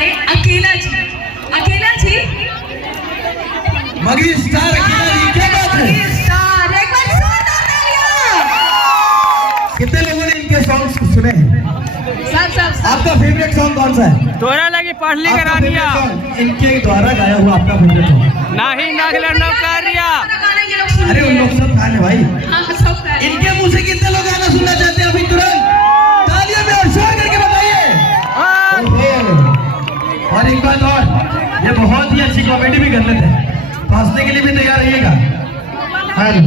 हमारे अकेला जी मगी स्टार अकेला जी, क्या बात है। स्टार एक बार कितने लोगों ने इनके सॉन्ग सुने हैं? सब आपका फेवरेट सॉन्ग कौन सा है? तोरा लगी पढ़ली करानिया इनके द्वारा गाया हुआ आपका फेवरेट सॉन्ग? नहीं नागला नौकारिया। अरे उन लोग सब खाने भाई, हाँ, सब गाने। इनके मुंह से कितने लोग गाना सुनना चाहते हैं अभी तुरंत तालियों में और शोर करके बताइए। और एक बात और, ये बहुत ही अच्छी कॉमेडी भी कर लेते हैं, हंसने के लिए भी तैयार रहिएगा। हेलो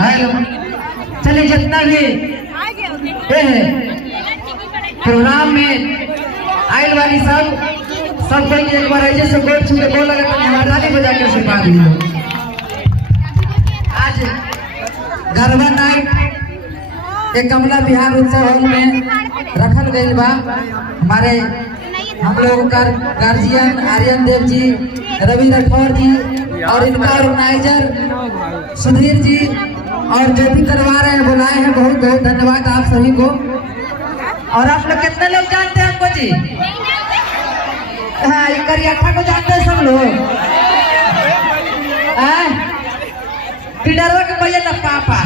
हेलो, चलिए जितना भी प्रोग्राम में आयल वाली सब कोई एक बार ऐसे से गोल छू के बोल लगा तो हमारी बजा के सिखा दी। आज गरबा नाइट एक कमला बिहार उत्सव हॉल में रखल गई बा। हमारे हम लोग का गार्जियन आर्यन देव जी, रवि राठौर जी और इनका ऑर्गेनाइजर सुधीर जी और जो भी करवा रहे हैं बुलाए हैं, बहुत बहुत धन्यवाद आप सभी को। और आप लोग कितने लोग जानते हैं हमको जी? हाँ, करियाठा को जानते हैं सब लोग। पिडरवा के बोलिए ना पापा।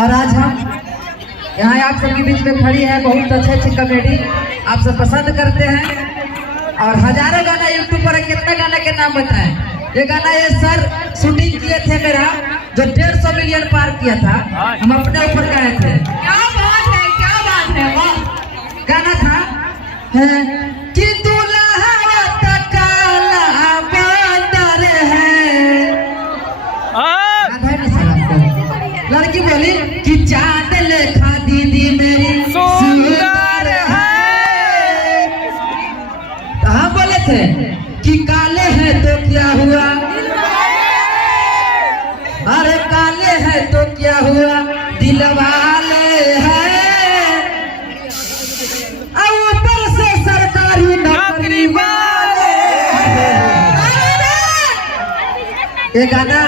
और आज हम यहाँ आप सबके बीच में खड़ी है, बहुत अच्छी कॉमेडी आप सब पसंद करते हैं और हजारों गाना यूट्यूब पर। कितने गाना के नाम बताएं? ये गाना ये सर शूटिंग किए थे मेरा, जो 150 मिलियन पार किया था, हम अपने ऊपर गाए थे। क्या बात है वाह। गाना था कि दुल्हा काला बंदर है। लड़की बोली कि चांद लेखा दीदी मेरी सुंदर है। तो हम बोले थे कि काले हैं तो क्या हुआ, अरे काले हैं तो क्या हुआ, दिल वाले हैं, और ऊपर से सरकारी नौकरी वाले हैं। ये गाना